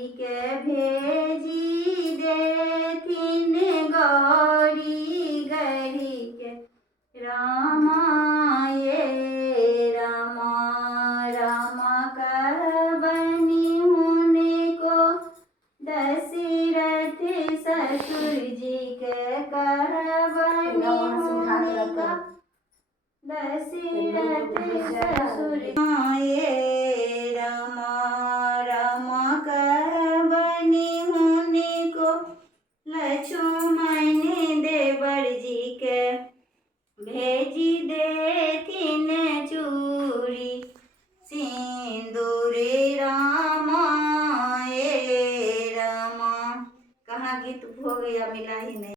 जी के भेजी देथिन गौरी गरी के रामा ये रामा रामा कहबनि उनको दशरथ ससुर जी के कहबनि उनका दशरथ ससुर ये रामा रामा कहबनि उनको लक्ष्मण देवर जी के भेजी देथिन चूड़ी सिंदूर रामा ये रामा। कहाँ गीत हो गया, मिला ही नहीं।